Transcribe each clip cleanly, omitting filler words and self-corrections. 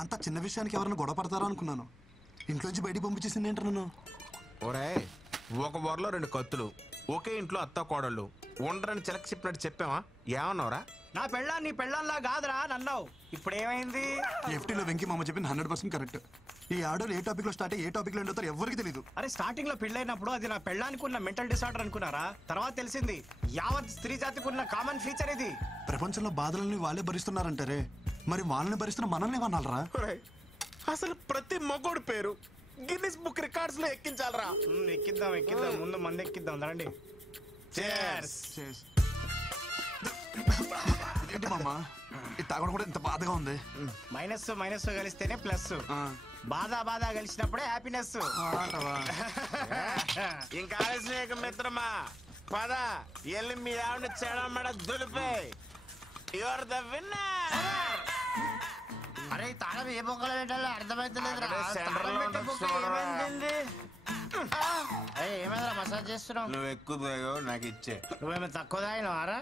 అంత చిన్న విషయానికి ఎవరైనా గొడవ పడతారా అనుకున్నాను. ఇంట్లోంచి బయటికి పంపించేసింది ఏంటి నన్ను? ఒరే, ఒక వరలో 2 కత్తులు, ఒకే ఇంట్లో అత్త కోడళ్ళు ఉండరని చిలక చెప్పినట్టు చెప్పావా? ఏమన్నావురా? నా పెళ్ళాం నీ పెళ్ళంలా కాదురా నన్నావు. ఇప్పుడు ఏమైంది? ఎఫ్టీలో వెంకీ మామ చెప్పింది 100% కరెక్ట్. ఈ ఆడోళ్ళు ఏ టాపిక్ లో స్టార్ట్ అయ్యి ఏ టాపిక్ లో ఎండుతారో ఎవరికి తెలియదు. అరే స్టార్టింగ్ లో పెళ్ళైనప్పుడు అది నా పెళ్ళానికి ఉన్న మెంటల్ డిసార్డర్ అనుకున్నారా? తర్వాత తెలిసింది యావత్ స్త్రీ జాతికి ఉన్న కామన్ ఫీచర్ ఇది. ప్రపంచంలో బాధలని వాళ్ళే భరిస్తున్నారంటారే, మరి వాళ్ళని భరిస్తున్న మనల్ని ఏమన్నారా? అసలు ప్రతి మగోడు పేరు గిన్నిస్ బుక్ రికార్డ్స్ లో ఎక్కించాలరా. ఎక్కిద్దాం ఎక్కిద్దాం, ముందు మంది ఎక్కిద్దాం రండి. ఏంటి మామ ఇది తాగడం కూడా ఇంత బాధగా ఉంది? మైనస్ మైనస్ కలిస్తేనే ప్లస్, బాధ బాధ కలిసినప్పుడే హ్యాపీనెస్. ఇంకా ఆలస్యం మిత్రమా, పద ఎల్లి మీ ఆవిడ చెడమడ దులిపే. You're the winner. అరే తాళం ఏ బొక్కలు పెట్టాలో అర్థమైతలేదు. ఏమైనా మసాజ్ చేస్తున్నావు? నువ్వు ఎక్కువ తాగావు, నాకు ఇచ్చే. నువ్వేమో తక్కువ తాగినావారా?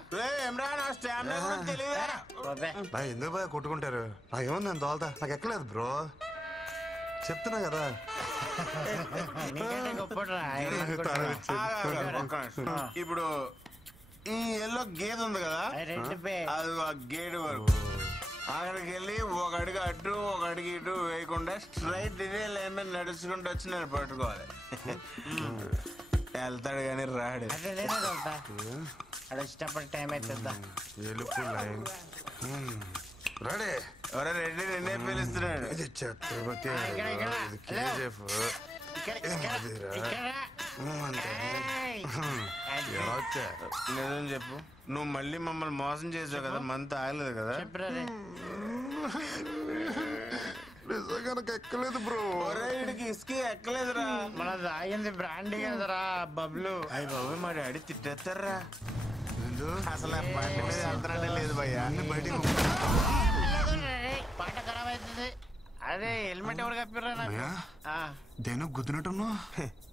ఎందుకు బాగా కొట్టుకుంటారు? నాకేమో నేను తోలుతా, నాకు ఎక్కలేదు బ్రో, చెప్తున్నా కదా. ఇప్పుడు ఈ ఎల్లో గేదె ఉంది కదా, అది ఆ గేడు వరకు అక్కడికి వెళ్ళి ఒక అడుగు అటు ఒక అడుగు ఇటు వేయకుండా స్ట్రైట్ ఇదే లైన్ మీద నడుచుకుంటూ వచ్చి నేను పట్టుకోవాలి. వెళ్తాడు కానీ రాడు. వచ్చేటప్పుడు టైం అవుతుందా? రెడీ రెడ్డి నిన్నే పిలుస్తున్నాడు. ఛత్రపతి నిజం చెప్పు, నువ్వు మళ్ళీ మమ్మల్ని మోసం చేసావు కదా, మంత్ ఆగలేదు కదా? నిజంగా నాకు ఎక్కలేదు బ్రో. వీడికి ఇసుక ఎక్కలేదురా. మన తాగింది బ్రాండీ కదరా బబ్లు. అయ్యి బాబు మా డాడీ తిట్టేస్తారా. అసలు బండి మీద వెళ్తానంటే లేదు భయ్యా. పాట ఖరాబ్ అవుతుంది. అదే హెల్మెట్ ఎవరు కప్పిర్రా నాకు? దేనో గుద్దినట్టున్నా.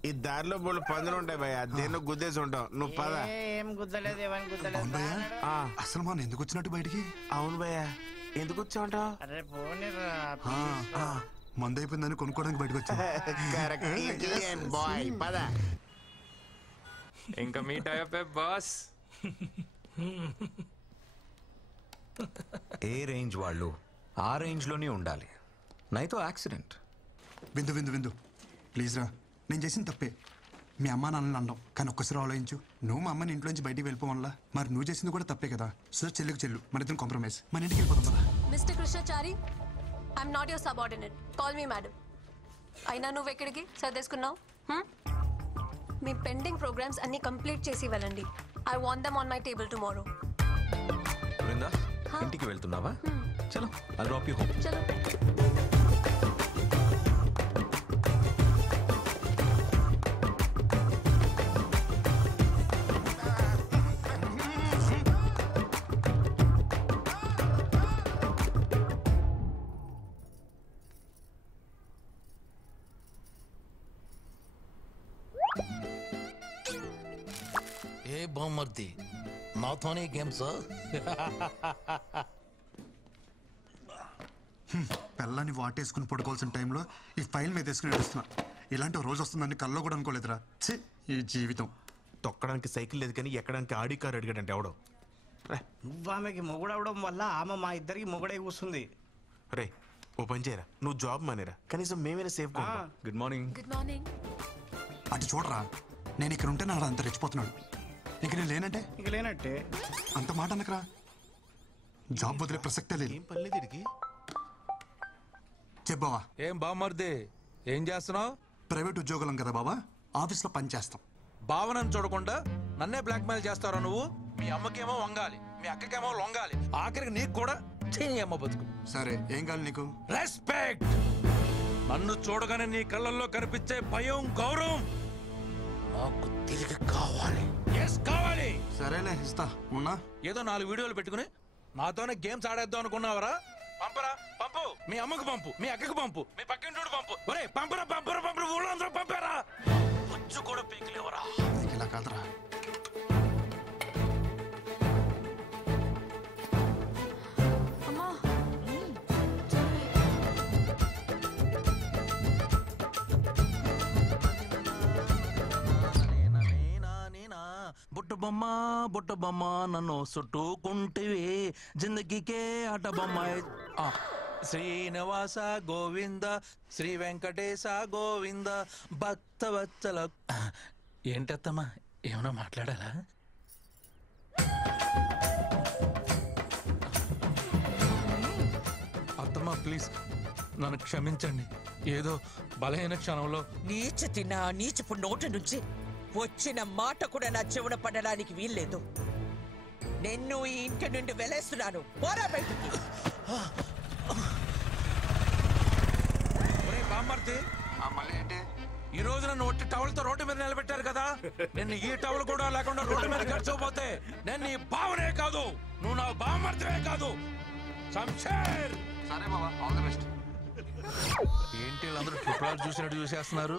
ఈ దారిలో బోళ్ళు పందులు ఉంటాయి భయ్యా, దేనో గుద్దేసి ఉంటావు. నువ్వు పద. ఏం గుద్దలేదు, ఏమని గుద్దలేదు. అసలు మనం ఎందుకు వచ్చినట్టు బయటికి? అవును భయ్యా, ఎందుకు వచ్చావుంటావు? అరే పోనీరా, మందు అయిపోయిందని కొనుక్కోవడానికి బయటకు వచ్చా. పద. ఇంకా మీట్ అయ్యే బాస్. ఏ రేంజ్ వాళ్ళు ఆ రేంజ్ లోనే ఉండాలి, నైతో యాక్సిడెంట్. విందు విందు విందు ప్లీజ్ రా, నేను చేసిన తప్పే. మీ అమ్మ నాన్నని అన్నావు, కానీ ఒక్కసారి ఆలోచించు. నువ్వు మా అమ్మని ఇంట్లోంచి బయటికి వెళ్ళిపోవాలా, మరి నువ్వు చేసింది కూడా తప్పే కదా. సో చెల్లుకు చెల్లు, మన ఇద్దరం కాంప్రమైజ్, మన ఇంటికి వెళ్ళిపోతాం కదా. Mister Krishnachari, I'm not your subordinate, call me madam. అయినా నువ్వు ఎక్కడికి సర్దేసుకున్నావు? మీ పెండింగ్ ప్రోగ్రామ్స్ అన్ని కంప్లీట్ చేసి వెళ్ళండి. I want them on my table tomorrow. Brinda, ఇంటికి వెళ్తున్నావా? చలో, ఐల్ డ్రాప్ యు హోమ్. చలో. ఏ బామ్మర్ది, నాతోనే గేమ్స్? పిల్లని వాటేసుకుని పడుకోవాల్సిన టైంలో ఈ ఫైల్ మీద వేసుకుని నడుస్తున్నా. ఇలాంటి రోజు వస్తుందని కల్లో కూడా అనుకోలేదురా. ఈ జీవితం. తొక్కడానికి సైకిల్ లేదు కానీ ఎక్కడానికి ఆడి కారు అడిగాడంటే ఎవడో. నువ్వు ఆమెకి మొగుడవడం వల్ల ఆమె మా ఇద్దరికి మొగుడే కూస్తుంది. రే ఓ పని చేయరా, నువ్వు జాబ్ మానేరా, కనీసం మేమైనా safe. Good morning. Good morning. అటు చూడరా, నేను ఇక్కడ ఉంటే నాడు అంత రెచ్చిపోతున్నాడు. ఇంక నేను లేనంటే ఇక లేనట్టే. అంత మాట అనకరా, జాబ్ వదిలే ప్రసక్తే లేదు. ఏం పర్లేదు ఇడికి. చెప్పావా? ఏం బామ్మర్ది, ఏం చేస్తున్నావు? ప్రైవేట్ ఉద్యోగులం కదా బాబా, ఆఫీస్లో పని చేస్తాం. భావనను చూడకుండా నన్నే బ్లాక్మెయిల్ చేస్తారా నువ్వు? మీ అమ్మకేమో వంగాలి, మీ అక్కకేమో లొంగాలి, ఆఖరికి నీకు కూడా చెయ్యమ్మ బతుకు. సరే ఏం కావాలి నీకు? రెస్పెక్ట్. నన్ను చూడగానే నీ కళ్ళల్లో కనిపించే భయం, గౌరవం నాకు తిరిగి కావాలి. కావాలి. సరేలే ఇస్తా. ఉన్నా ఏదో 4 వీడియోలు పెట్టుకుని నాతోనే గేమ్స్ ఆడేద్దాం అనుకున్నావరా? పంపరా, పంపు. మీ అమ్మకు పంపు, మీ అక్కకు పంపు, మీ పక్కింటోడు పంపు. ఒరే పంపరా, పంపరా, పంపరా, ఊళ్ళో అందరూ పంపారా. వచ్చి కూడా పీకలేవరా. ఇలా కాదురా. బొమ్మ బుట్ట బొమ్మ నన్ను చుట్టుకుంటివి జిందగీకే ఆట బొమ్మ. శ్రీనివాస గోవింద శ్రీ వెంకటేశ గోవింద భక్తవత్సల. ఏంటత్తమ్మా ఏమన్నా మాట్లాడాలా? అత్తమ్మా ప్లీజ్ నన్ను క్షమించండి. ఏదో బలహీన క్షణంలో నీచ తిన్న ఆ నీచపు నోటి నుంచి వచ్చిన మాట కూడా నా చెవున పడడానికి వీల్లేదు. నిన్ను ఈ ఇంటి నుండి వెలేస్తున్నాను. పోరా బయటికి. బామ్మర్తి ఈ రోజు నన్ను ఒట్టి టవల్తో రోడ్డు మీద నిలబెట్టారు కదా, నేను ఈ టవల్ కూడా లేకుండా రోడ్డు మీద గడిచిపోతే నేను నీ బావనే కాదు, నువ్వు నా బామ్మర్తివే కాదు. శంషేర్. సరే బాబా, ఆల్ ది బెస్ట్. ఏంటి వీళ్ళందరూ ట్రిపుల్ చూసినట్టు చూసేస్తున్నారు?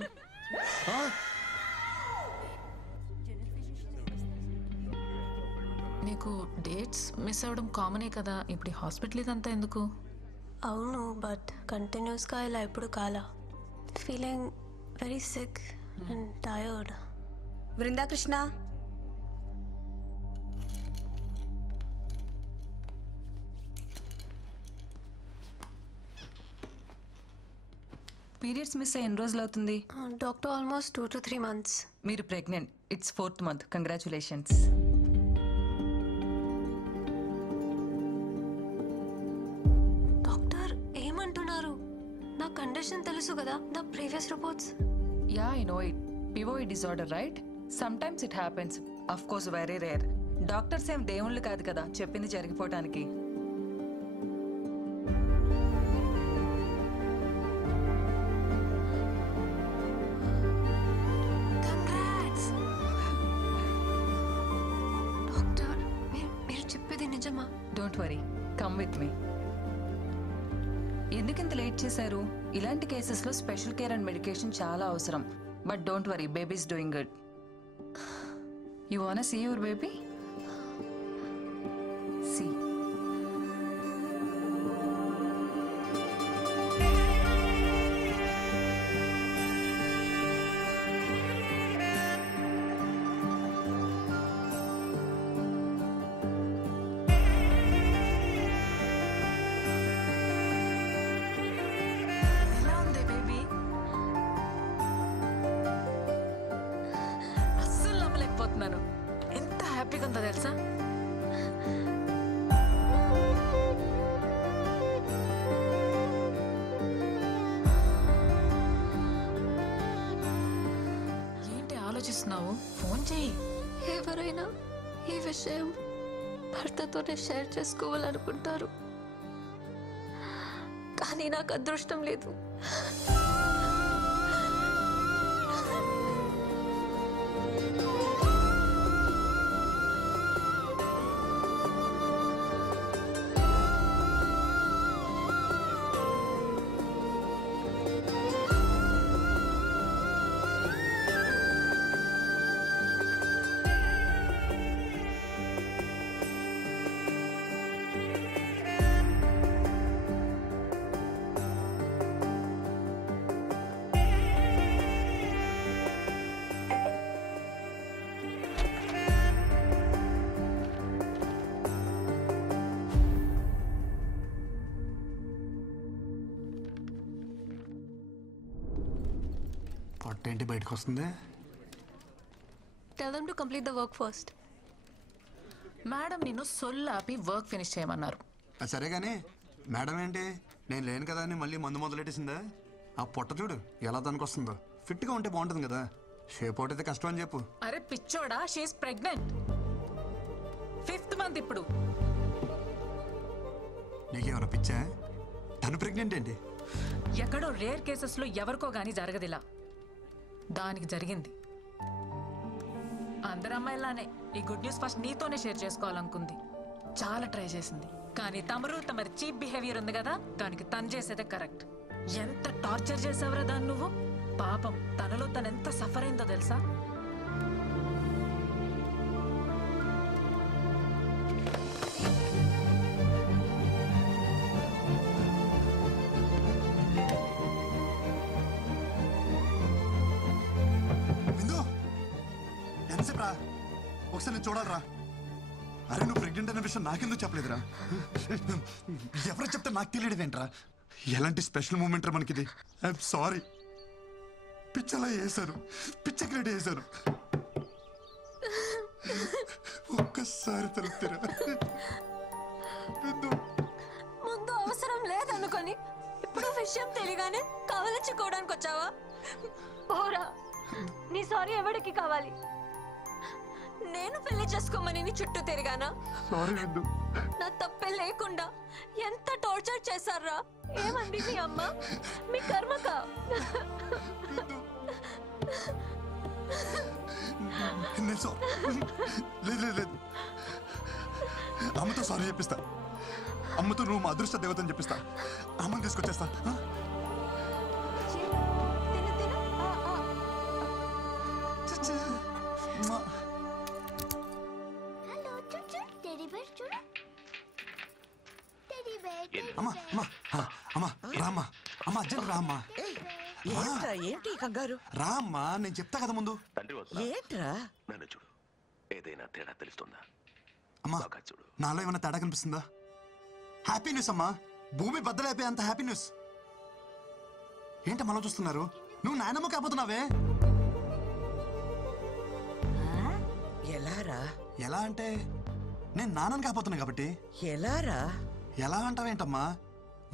నీకు డేట్స్ మిస్ అవ్వడం కామనే కదా, ఇప్పుడు హాస్పిటల్ ఇదంతా ఎందుకు? అవును, బట్ కంటిన్యూస్గా ఇలా ఎప్పుడు కాలా. Feeling very sick and tired. Brinda Krishna, periods miss అయ్యి ఎన్ని రోజులు అవుతుంది? Doctor almost 2 to 3 months. మీరు pregnant. It's 4th month. Congratulations. Doctor ఏమంటున్నారు? నా కండిషన్ తెలుసు కదా, the previous reports. Yeah, I know it. పివోఇడ్ disorder, right? Sometimes it happens. Of course very rare. Doctors ఏం దేవుళ్ళు కాదు కదా చెప్పింది జరిగిపోవటానికి. డాక్టర్ మీరు చెప్పేది నిజమా? Don't worry, come with me. ఎందుకు ఇంత లేట్ చేశారు? ఇలాంటి కేసెస్లో స్పెషల్ కేర్ అండ్ మెడికేషన్ చాలా అవసరం. But don't worry, baby is doing good. You want see your baby? See. ఎంత హ్యాపీగా ఉందో తెలుసా? ఏంటి ఆలోచిస్తున్నావు? ఫోన్ చెయ్యి. ఎవరైనా ఈ విషయం భర్తతోనే షేర్ చేసుకోవాలనుకుంటారు, కానీ నాకు అదృష్టం లేదు. ఏంటి బయటకు వస్తుంది? Tell them to complete the work first. Madam నిన్ను సొల్లాపి వర్క్ ఫినిష్ చేయమన్నారు. సరే కానీ మేడం ఏంటి నేను లేను కదా అని మళ్ళీ మందు మొదలెట్టేసిందా? ఆ పొట్ట చూడు ఎలా దానికి వస్తుందో. ఫిట్గా ఉంటే బాగుంటుంది కదా, షేప్ అవుట్ అయితే కష్టం అని చెప్పు. అరే పిచ్చోడా, షీఈస్ ప్రెగ్నెంట్. 5th month ఇప్పుడు. నీకేమైనా పిచ్చా? తను ప్రెగ్నెంట్ ఏంటి? ఎక్కడో రేర్ కేసెస్లో ఎవరికో గానీ జరగదిలా, దానికి జరిగింది. అందరు అమ్మాయిలానే ఈ గుడ్ న్యూస్ ఫస్ట్ నీతోనే షేర్ చేసుకోవాలనుకుంది. చాలా ట్రై చేసింది, కానీ తమరి చీప్ బిహేవియర్ ఉంది కదా, దానికి తను చేసేదే కరెక్ట్. ఎంత టార్చర్ చేసావురా దాన్ని నువ్వు. పాపం తనలో తను ఎంత సఫర్ అయిందో తెలుసా? ఒకసారి నేను చూడాలరా. అరే నువ్వు ప్రెగ్నెంట్ అనే విషయం నాకెందుకు చెప్పలేదురా? ఎవరు చెప్తే నాకు తెలియడమేంట్రా? ఎలాంటి స్పెషల్ మూమెంట్ రా మనకిది. I'm sorry. పిచ్చలా వేశారు, పిచ్చ క్రియేట్ చేశారు. ఒక్కసారి తలుపుతారా? ముందు అవసరం లేదనుకొని ఇప్పుడు విషయం తెలియగానే కవలించుకోవడానికి వచ్చావా? పోరా, నీ సారీ ఎవరికి కావాలి? నేను పెళ్లి చేసుకోమని నీ చుట్టూ తిరిగానా? నా తప్పే లేకుండా ఎంత టార్చర్ చేశారా? ఏమంది మీ అమ్మ? మీ కర్మక. లేదు, అమ్మతో సారీ చెప్పిస్తా. అమ్మతో నువ్వు మా అదృష్ట దేవతని చెప్పిస్తా. అమ్మని తీసుకొచ్చేస్తా. రామ్మా, అమ్మా అర్జెంట్ రామ్మా. ఏంటి కంగారు? రామ్మా, నేను చెప్తా కదా ముందు. ఏంట్రా? నన్ను చూడు, ఏదైనా తేడా తెలుస్తుందా? అమ్మా చూడు, నాలో ఏమైనా తేడా కనిపిస్తుందా? హ్యాపీ న్యూస్ అమ్మా, భూమి బద్దలైపోయి అంత హ్యాపీ న్యూస్. ఏంటమ్మా అలా చూస్తున్నారు? నువ్వు నాయనమ్మ కాబోతున్నావే. ఎలారా? ఎలా అంటే నేను నాన్నని కాబోతున్నా కాబట్టి. ఎలారా? ఎలా అంటావేంటమ్మా?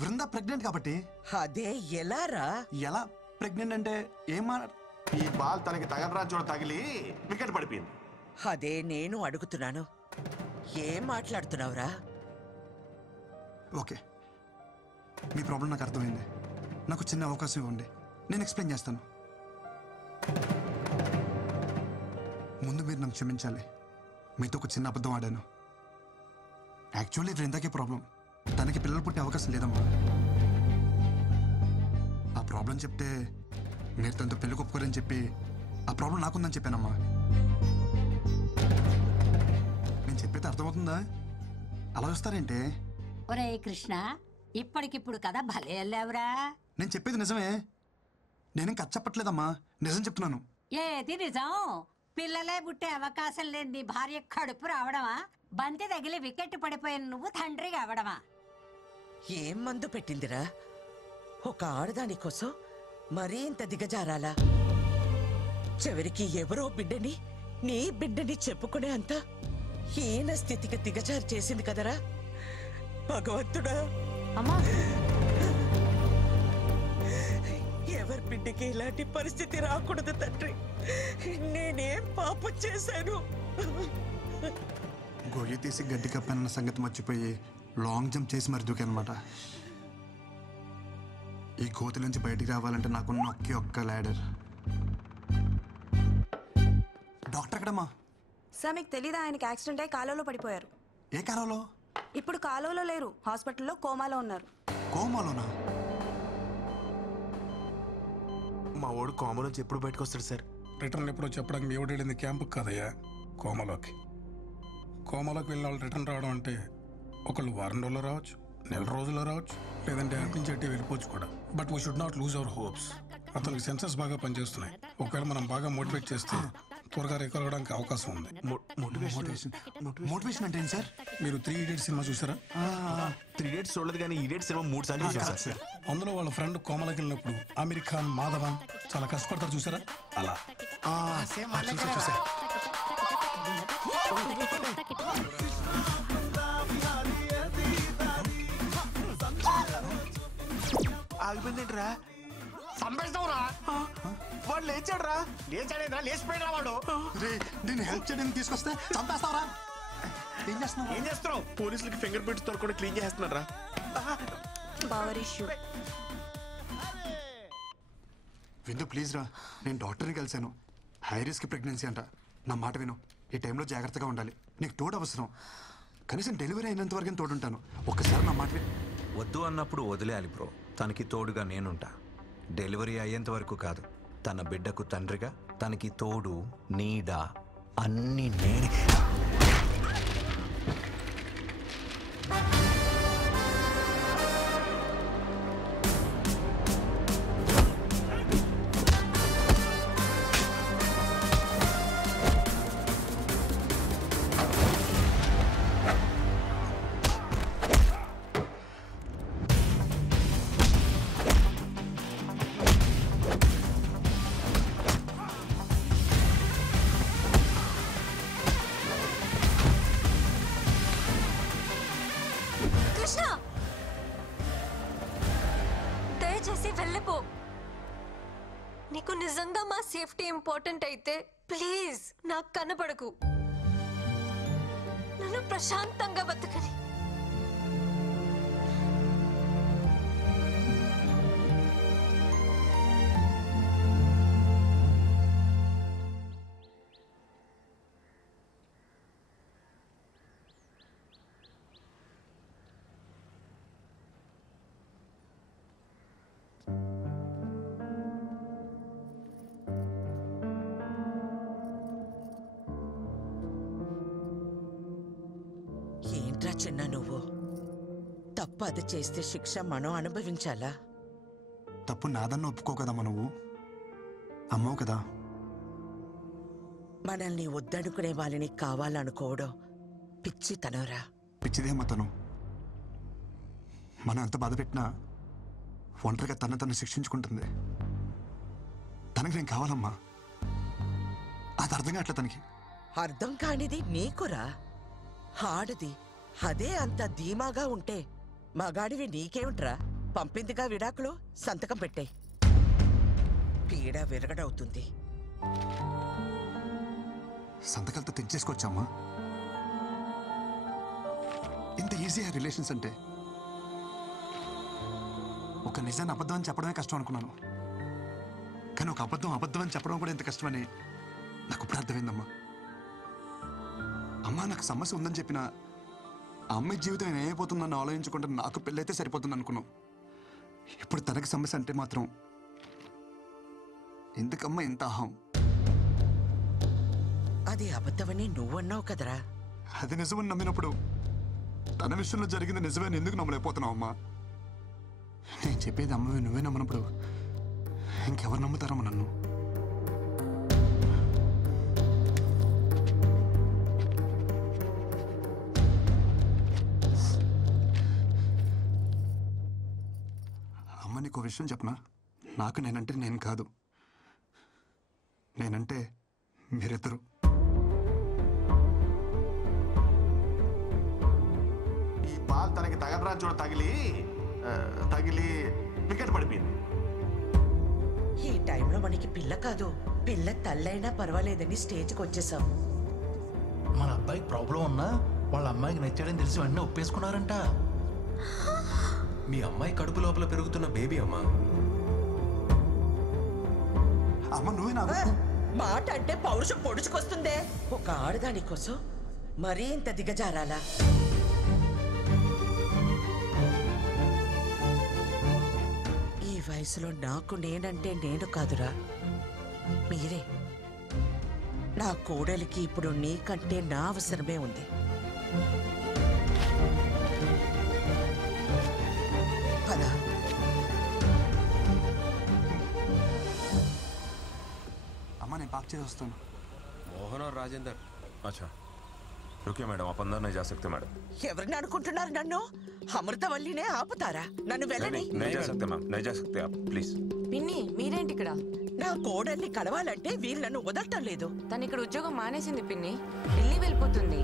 వృంద ప్రెగ్నెంట్ కాబట్టి. అదే ఎలారా? ఎలా ప్రెగ్నెంట్ అంటే ఏమా? ఈ బాల్ తనకి తగలరా చూడ తగిలి వికెట్ పడిపోయింది. అదే నేను అడుగుతున్నాను. ఏం మాట్లాడుతున్నావురా? ఓకే, మీ ప్రాబ్లం నాకు అర్థమైంది. నాకు చిన్న అవకాశం ఇవ్వండి, నేను ఎక్స్ప్లెయిన్ చేస్తాను. ముందు మీరు నన్ను క్షమించాలి. మీతో ఒక చిన్న అబద్ధం ఆడాను. యాక్చువల్లీ వృందాకే ప్రాబ్లం. తనకి పిల్లలు పుట్టే అవకాశం లేదమ్మా. ఆ ప్రాబ్లం చెప్తే మీరు తనతో పెళ్లి ఒప్పుకోరని చెప్పి ఆ ప్రాబ్లం నాకుందని చెప్పానమ్మా. నేను చెప్పేది అర్థమవుతుందా? అలా వస్తారేంటే? ఒరే కృష్ణ, ఇప్పటికిప్పుడు కదా భలే వెళ్ళావురా. నేను చెప్పేది నిజమే. నేనేం కథ చెప్పట్లేదమ్మా, నిజం చెప్తున్నాను. ఏది నిజం? పిల్లలే పుట్టే అవకాశం లేని నీ భార్య కడుపు రావడమా? బంతి తగిలి వికెట్ పడిపోయిన నువ్వు తండ్రిగా అవడమా? ఏం మందు పెట్టిందిరా? ఒక ఆడదాని కోసం మరీ ఇంత దిగజారాలా? చివరికి ఎవరో బిడ్డని నీ బిడ్డని చెప్పుకునే అంత హీన స్థితికి దిగజారు చేసింది కదరా భగవంతుడా. అమ్మా, ఎవరి బిడ్డకి ఇలాంటి పరిస్థితి రాకూడదు తండ్రి. నేనేం పాపం చేశాను? గొయ్యి తీసి గడ్డి కప్పానన్న సంగతి మర్చిపోయి లాంగ్ జంప్ చేసి మరి దూకానమాట. ఈ కోతి నుంచి బయటికి రావాలంటే నాకున్న ఒక్క ల్యాడర్. డాక్టర్ ఎక్కడమ్మా? సార్ మీకు తెలీదా, ఆయనకి యాక్సిడెంట్ అయి కాలువలో పడిపోయారు. ఏ కాలంలో? ఇప్పుడు కాలువలో లేరు, హాస్పిటల్లో కోమాలో ఉన్నారు. కోమాలోనా? మా వాడు కోమా నుంచి ఎప్పుడు బయటకు వస్తాడు సార్? రిటర్న్ ఎప్పుడో చెప్పడానికి మీ ఎవడు వెళ్ళింది క్యాంపుకి కాదయ్యా, కోమాలోకి. కోమాలోకి వెళ్ళిన వాళ్ళు రిటర్న్ రావడం అంటే ఒకళ్ళు వారం రోజుల్లో రావచ్చు, నెల రోజుల్లో రావచ్చు, లేదంటే అటు నుంచి అట్టి వెళ్ళిపోవచ్చు కూడా. But we should not lose our hopes. అతనికి సెన్సెస్ బాగా పనిచేస్తున్నాయి. ఒకవేళ మనం బాగా మోటివేట్ చేస్తే త్వరగా రికవర్ అవడానికి అవకాశం ఉంది. మోటివేషన్ అంటే ఏంటి సార్? మీరు 3 Idiots సినిమా చూసారా? 3 Idiots చూడలేదు, కానీ Idiots సినిమా 3 సార్లు చూసాను సార్. అందులో వాళ్ళ ఫ్రెండ్ కోమలకి వెళ్ళినప్పుడు అమీర్ ఖాన్, మాధవన్ చాలా కష్టపడతారు చూసారా? అలా చూసా. ఆగిపోయిందేంట్రా? సంపేస్తావురా? వాడు లేచాడురా. లేచాడేంద్రా? లేచిపోయినా వాడు. నేను హెల్ప్ చేయడానికి తీసుకొస్తే చంపేస్తావరా? ఏం చేస్తున్నావు? పోలీసులకి ఫింగర్ ప్రింట్స్ తో కూడా క్లీన్ చేస్తున్నారా? విందు ప్లీజ్ రా, నేను డాక్టర్ని కలిశాను. హై రిస్క్ ప్రెగ్నెన్సీ అంట. నా మాట విను, ఈ టైంలో జాగ్రత్తగా ఉండాలి. నీకు తోడు అవసరం. కనీసం డెలివరీ అయినంత వరకు తోడుంటాను. ఒక్కసారి నా మాట వద్దు అన్నప్పుడు వదిలేయాలి బ్రో. తనకి తోడుగా నేనుంటా. డెలివరీ అయ్యేంత వరకు కాదు, తన బిడ్డకు తండ్రిగా, తనకి తోడు, నీడ అన్నీ నేనే. కృష్ణ దయచేసి వెళ్ళిపో. నీకు నిజంగా మా సేఫ్టీ ఇంపార్టెంట్ అయితే ప్లీజ్ నాకు కనపడకు. నన్ను ప్రశాంతంగా బతకని. ఏంట్రా చిన్న నువ్వు? తప్పు అది చేస్తే శిక్ష మనం అనుభవించాలా? తప్పు నాదన్న ఒప్పుకో కదమ్మా, నువ్వు అమ్మవు కదా. మనల్ని వద్దనుకునే వాళ్ళని కావాలనుకోవడం పిచ్చితనరా. పిచ్చిదేమ్మా తను. మనం ఎంత బాధ పెట్టినా ఒంటరిగా తను శిక్షించుకుంటుంది. తనకి నేను కావాలమ్మా. అది అర్థం కావట్లే తనకి. అర్థం కానిది నీకురా. ఆడది అదే అంత ధీమాగా ఉంటే మగాడివి నీకేమిట్రా? పంపిందిగా విడాకులు, సంతకం పెట్టే. పీడ విరగడవుతుంది. సంతకాలతో తెచ్చేసుకొచ్చామ్మా. ఇంత ఈజీ రిలేషన్స్ అంటే. ఒక నిజాన్ని అబద్ధం అని చెప్పడమే కష్టం అనుకున్నాను, కానీ ఒక అబద్ధం అని చెప్పడం కూడా ఎంత కష్టమని నాకు ఇప్పుడు అర్థమైందమ్మా. అమ్మా నాకు సమస్య ఉందని చెప్పిన ఆ అమ్మాయి జీవితం ఏమైపోతుందని ఆలోచించుకుంటే నాకు పెళ్ళైతే సరిపోతుంది అనుకున్నాం. ఇప్పుడు తనకి సమస్య అంటే మాత్రం ఎందుకమ్మా ఇంత అహం? అది అబద్ధమని నువ్వన్నావు కదరా. అది నిజమని నమ్మినప్పుడు తన విషయంలో జరిగింది నిజమని ఎందుకు నమ్మలేకపోతున్నావు అమ్మా? నేను చెప్పేది అమ్మవి నువ్వే నమ్మనప్పుడు ఇంకెవరు నమ్ముతారమ్మా నన్ను? అమ్మ నీకు విషయం చెప్పనా? నాకు నేనంటే నేను కాదు, నేనంటే మీరిద్దరు. ఈ బాల్ తనకి తగలరా చూడ తగిలి వికెట్ పడిపోయింది. ఈ టైంలో మనకి పిల్ల కాదు, పిల్ల తల్లైనా పర్వాలేదని స్టేజ్కి వచ్చేసాం. మన అబ్బాయికి ప్రాబ్లం ఉన్నా వాళ్ళ అమ్మాయికి నచ్చాడని తెలిసి వెంటనే ఒప్పేసుకున్నారంట. మీ అమ్మాయి కడుపు లోపల పెరుగుతున్న బేబీ అమ్మా. అమ్మ నువ్వే నా మాట అంటే పౌరుషం పొడుచుకొస్తుందే. ఒక ఆడదాని కోసం మరీ ఇంత దిగజారాలా? ఈ వయసులో నాకు నేనంటే నేను కాదురా, మీరే. నా కోడలికి ఇప్పుడు నీకంటే నా అవసరమే ఉంది. పద. అమ్మ నేను పాక్ చేసి వస్తాను. मोहन और राजेंद्र। अच्छा रुकिए मैडम, आप अंदर नहीं जा सकते मैडम। ఎవరిని అనుకుంటున్నారు నన్ను? అమృతవల్లినే ఆపుతారా? నన్ను వెళ్ళని. नहीं जा सकते मैम, नहीं जा सकते आप प्लीज। పిన్ని మీరేంటి ఇక్కడ? నా కోడల్ని కలవాలంటే వీళ్ళను వదలటం లేదు. తను ఇక్కడ ఉద్యోగం మానేసింది పిన్ని, ఢిల్లీ వెళ్ళిపోతుంది.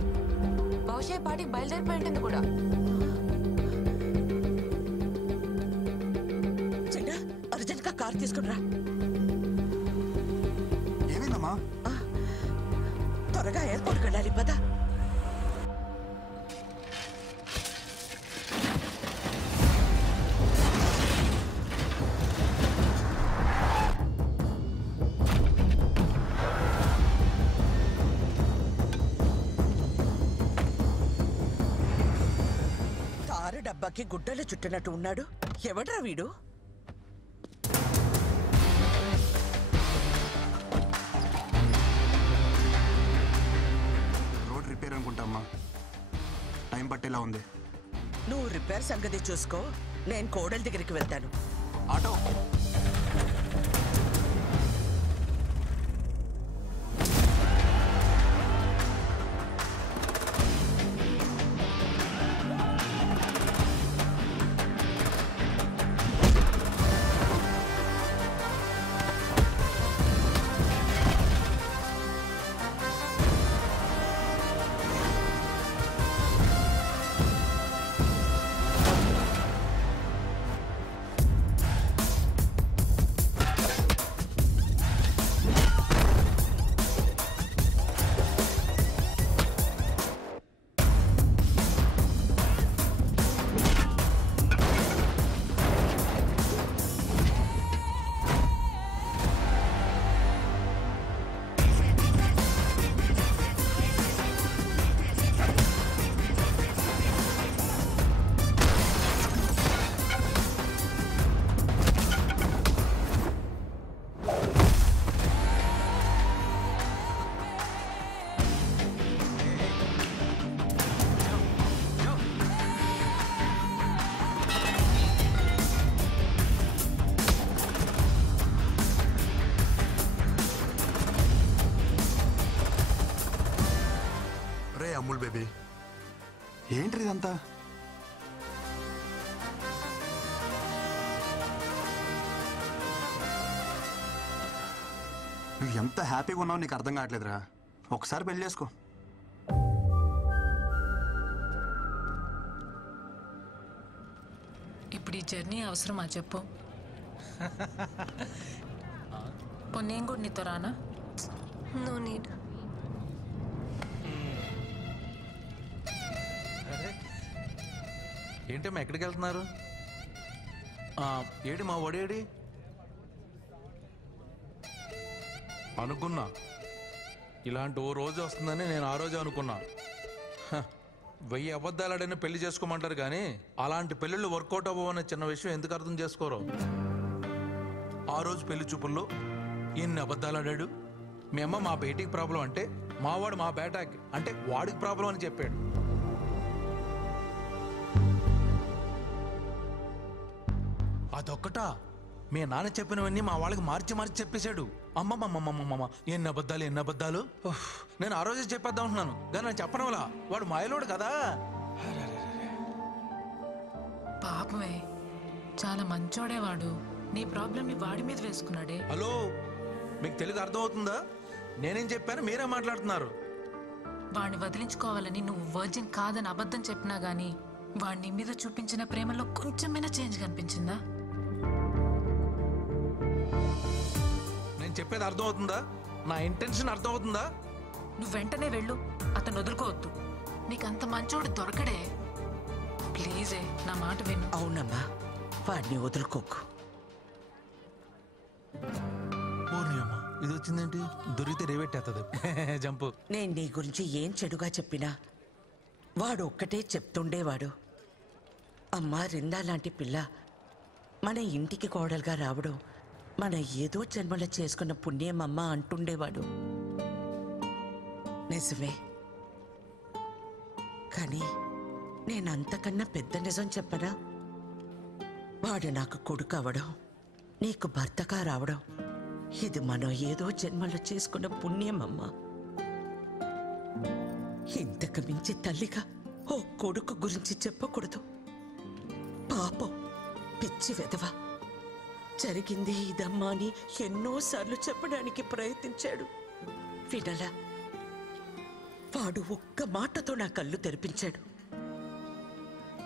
బహుశా పాటికి బయలుదేరిపోయి ఉంటుంది కూడా. చిన్న అర్జెంట్ గా కార్ తీసుకుని రా. ఏమైందమ్మా? త్వరగా ఎయిర్పోర్ట్కి వెళ్ళాలి, పద. తారు డబ్బాకి గుడ్డలు చుట్టినట్టు ఉన్నాడు. ఎవడ్రా వీడు? రిపేర్ అనుకుంటామ్మా, టైం పట్టేలా ఉంది. నువ్వు రిపేర్ సంగతి చూసుకో, నేను కోడలి దగ్గరికి వెళ్తాను. ఆటో అమూల్ బేబీ, ఏంటి ఇదంతా? నువ్వు ఎంత హ్యాపీగా ఉన్నావు నీకు అర్థం కావట్లేదురా. ఒకసారి పెళ్లి చేసుకో. ఇప్పుడు ఈ జర్నీ అవసరమా చెప్పు? నేను కూడా నీతో రానా? No need. ఏంటమ్మా ఎక్కడికి వెళ్తున్నారు? ఏడి మా ఒడేడి అనుకున్నా. ఇలాంటి ఓ రోజు వస్తుందని నేను ఆ రోజు అనుకున్నా. 1000 అబద్ధాలాడైనా పెళ్లి చేసుకోమంటారు కానీ అలాంటి పెళ్ళిళ్ళు వర్కౌట్ అవ్వవనే చిన్న విషయం ఎందుకు అర్థం చేసుకోరు? ఆ రోజు పెళ్లి చూపుల్లో ఎన్ని అబద్ధాలాడాడు. మీ అమ్మ మా బేటీకి ప్రాబ్లం అంటే మావాడు మా బేటాకి అంటే వాడికి ప్రాబ్లం అని చెప్పాడు. అదొక్కటా? మీ నాన్న చెప్పినవన్నీ మా వాళ్ళకి మార్చి మార్చి చెప్పేశాడు. అమ్మమ్మమ్మమ్మమ్మ ఎన్ని అబద్ధాలు. నేను ఆ రోజే చెప్పేద్దాం ఉంటున్నాను కానీ నేను చెప్పడం వల్ల వాడు మాయలోడు కదా. పాపమే, చాలా మంచోడేవాడు. నీ ప్రాబ్లమ్ని వాడి మీద వేసుకున్నాడే. హలో, మీకు తెలుగు అర్థం అవుతుందా? నేనేం చెప్పాను మీరే మాట్లాడుతున్నారు. వాడిని వదిలించుకోవాలని నువ్వు వర్జిన్ కాదని అబద్ధం చెప్పినా గానీ వాడిని మీద చూపించిన ప్రేమలో కొంచెమైనా చేంజ్ కనిపించిందా? నేను చెప్పేది అర్థం అవుతుందా? నా ఇంటెన్షన్ అర్థం అవుతుందా? నువ్వు వెంటనే వెళ్ళు, అతను వదులుకోవద్దు. నీకంత మంచోడు దొరకడే. ప్లీజే నా మాట విను. అవునమ్మా, వాడిని వదులుకోకు. ఇది వచ్చిందేంటి? దొరికితే రేవెట్టేస్తుంది జంపు. నేను నీ గురించి ఏం చెడుగా చెప్పినా వాడు ఒక్కటే చెప్తుండేవాడు. అమ్మా రిందా లాంటి పిల్ల మన ఇంటికి కోడలుగా రావడం మన ఏదో జన్మలో చేసుకున్న పుణ్యం అమ్మ అంటుండేవాడు. నిజమే, కానీ నేనంతకన్నా పెద్ద నిజం చెప్పనా? వాడు నాకు కొడుకు అవడం, నీకు భర్తగా రావడం ఇది మనం ఏదో జన్మలో చేసుకున్న పుణ్యం అమ్మా. ఇంతకు మించి తల్లిగా ఓ కొడుకు గురించి చెప్పకూడదు. పాపం, పిచ్చి వెధవ. జరిగింది ఇదమ్మా అని ఎన్నోసార్లు చెప్పడానికి ప్రయత్నించాడు, వినలా. వాడు ఒక్క మాటతో నా కళ్ళు తెరిపించాడు.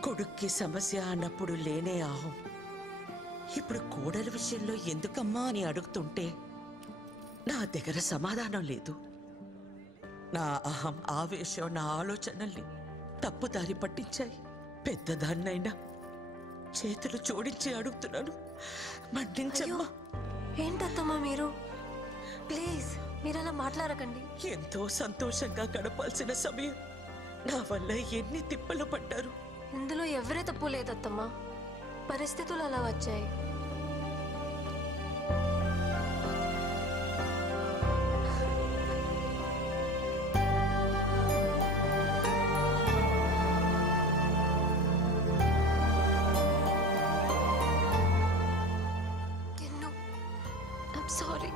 కొడుక్కి సమస్య అన్నప్పుడు లేనే ఆహం. ఇప్పుడు కోడల విషయంలో ఎందుకమ్మా అని అడుగుతుంటే నా దగ్గర సమాధానం లేదు. నా అహం, ఆవేశం, నా ఆలోచనల్ని తప్పుదారి పట్టించాయి. పెద్దదాన్నైనా చేతులు జోడించి అడుగుతున్నాను, మన్నించమ్మా. ఏంటత్తమ్మా మీరు? ప్లీజ్ మీరు అలా మాట్లాడకండి. ఎంతో సంతోషంగా గడపాల్సిన సమయం నా వల్ల ఎన్ని తిప్పలు పడ్డారు. ఇందులో ఎవరే తప్పు లేదత్తమ్మా, పరిస్థితులు అలా వచ్చాయి. I'm sorry.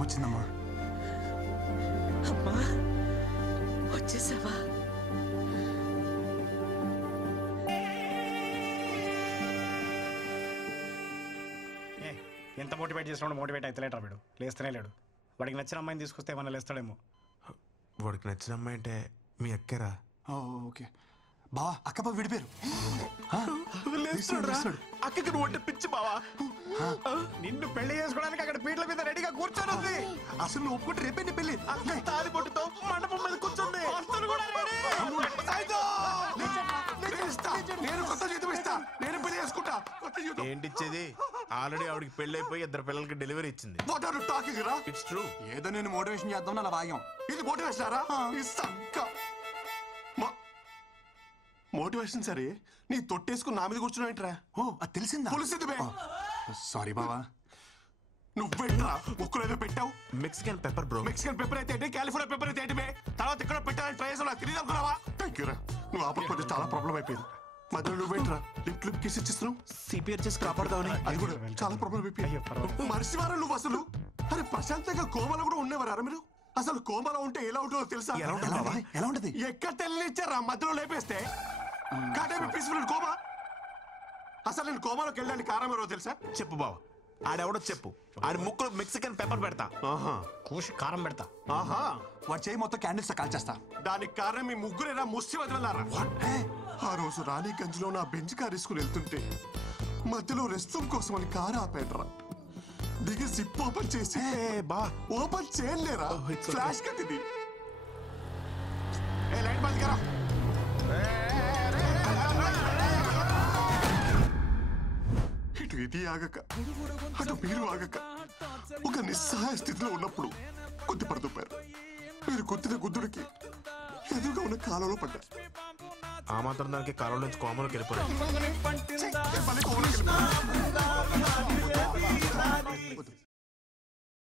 వచ్చిందమ్మా. అమ్మా వచ్చేసావా? ఎంత మోటివేట్ చేసినాడు మోటివేట్ అయితే లేడు వీడు, లేస్తేనే లేడు. వాడికి నచ్చిన అమ్మాయిని తీసుకొస్తే ఏమన్నా లేస్తాడేమో. వాడికి నచ్చిన అమ్మాయి అంటే మీ అక్కేరా? ఓకే బావా, అక్క బావ విడిపోయారు. అక్కకి నువ్వు అంటే పిచ్చి బావా. నిన్ను పెళ్లి చేసుకోవడానికి అక్కడ పీటల మీద రెడీగా కూర్చొని ఉంది. అసలు నువ్వు ఒప్పుకుంటే రేపే నీ పెళ్లి. తాలి పొట్టుతో మండపం మీద కూర్చుంది. నేను కొత్త జీతం ఇస్తా, నేను పెళ్లి చేసుకుంటా. ఏంటి ఇచ్చేది? ఆల్రెడీ ఆవిడకి పెళ్లి అయిపోయి 2 పిల్లలకి డెలివరీ ఇచ్చింది. వాట్ ఆర్ యు టాకింగ్ రా? It's true. ఏదో నేను మోటివేషన్ చేద్దాం అలా వాగాం. ఇది మోటివేషన్ రా? మోటివేషన్ సరే, నీ తొట్టేసుకుని నా మీద కూర్చున్నాయిట్రా. ఓ అది తెలిసిందా? తెలిసింది బే. సారీ బావా. నువ్వెట్రా ఒక్కరు ఏదో పెట్టావు. Mexican pepper bro. Mexican pepper అయితే ఏంటి, కాలిఫోర్నియా పెప్పర్ అయితే ఏంటి బే? తర్వాత ఎక్కడ పెట్టాలని ట్రై చేసావు, నాకు తెలియదు అనుకున్నావా? థ్యాంక్ యూ రా, నువ్వు ఆపకపోతే చాలా ప్రాబ్లం అయిపోయింది. మధ్యలో నువ్వేంట్రా లిప్ లిప్ కిస్ ఇచ్చిస్తున్నావు? సిపిఆర్ చేసి కాపాడదామని. అది కూడా చాలా ప్రాబ్లం అయిపోయింది. మనిషివారా నువ్వు అసలు? అరే ప్రశాంతంగా కోమలో కూడా ఉండేవారా మీరు? అసలు కోమలో ఉంటే ఎలా ఉంటుందో తెలుసా? ఎలా ఉంటది? ఎక్కడ తెలియనిచ్చారా మధ్యలో లేపేస్తే? Peaceful coma. అసలు నేను కోమాలోకి వెళ్ళడానికి కారణం ఎవరో తెలుసా? చెప్పు బావ, ఆడెవడో చెప్పు. ఆడి ముక్కులో మెక్సికన్ పెప్పర్ పెడతా. కూసి కారం పెడతా. ఆహా, వాడు చేయి మొత్తం క్యాండిల్స్ కాల్ చేస్తా. దానికి కారణం మీ ముగ్గురేనా ముష్టి వదిలారా? ఆ రోజు రాణిగంజ్ లో నా బెంచ్ కార్ తీసుకుని వెళ్తుంటే మధ్యలో రెస్ట్ రూమ్ కోసం అని కారు ఆపేట్రా. దిగి సిప్ ఓపెన్ చేసి బా ఓపెన్ చేయలేరా? ఫ్లాష్ కట్టింది. లైట్ బంద్ కరా. ఇటు ఇది ఆగక అటు మీరు ఆగక ఒక నిస్సహాయ స్థితిలో ఉన్నప్పుడు కొద్ది పడుతుపారు. మీరు కొద్దిన గుద్దుడికి ఎదురుగా ఉన్న కాలంలో పడ్డారు. ఆ మాత్రం దానికి కాలంలో నుంచి కోమలోకి వెళ్ళిపోయారు.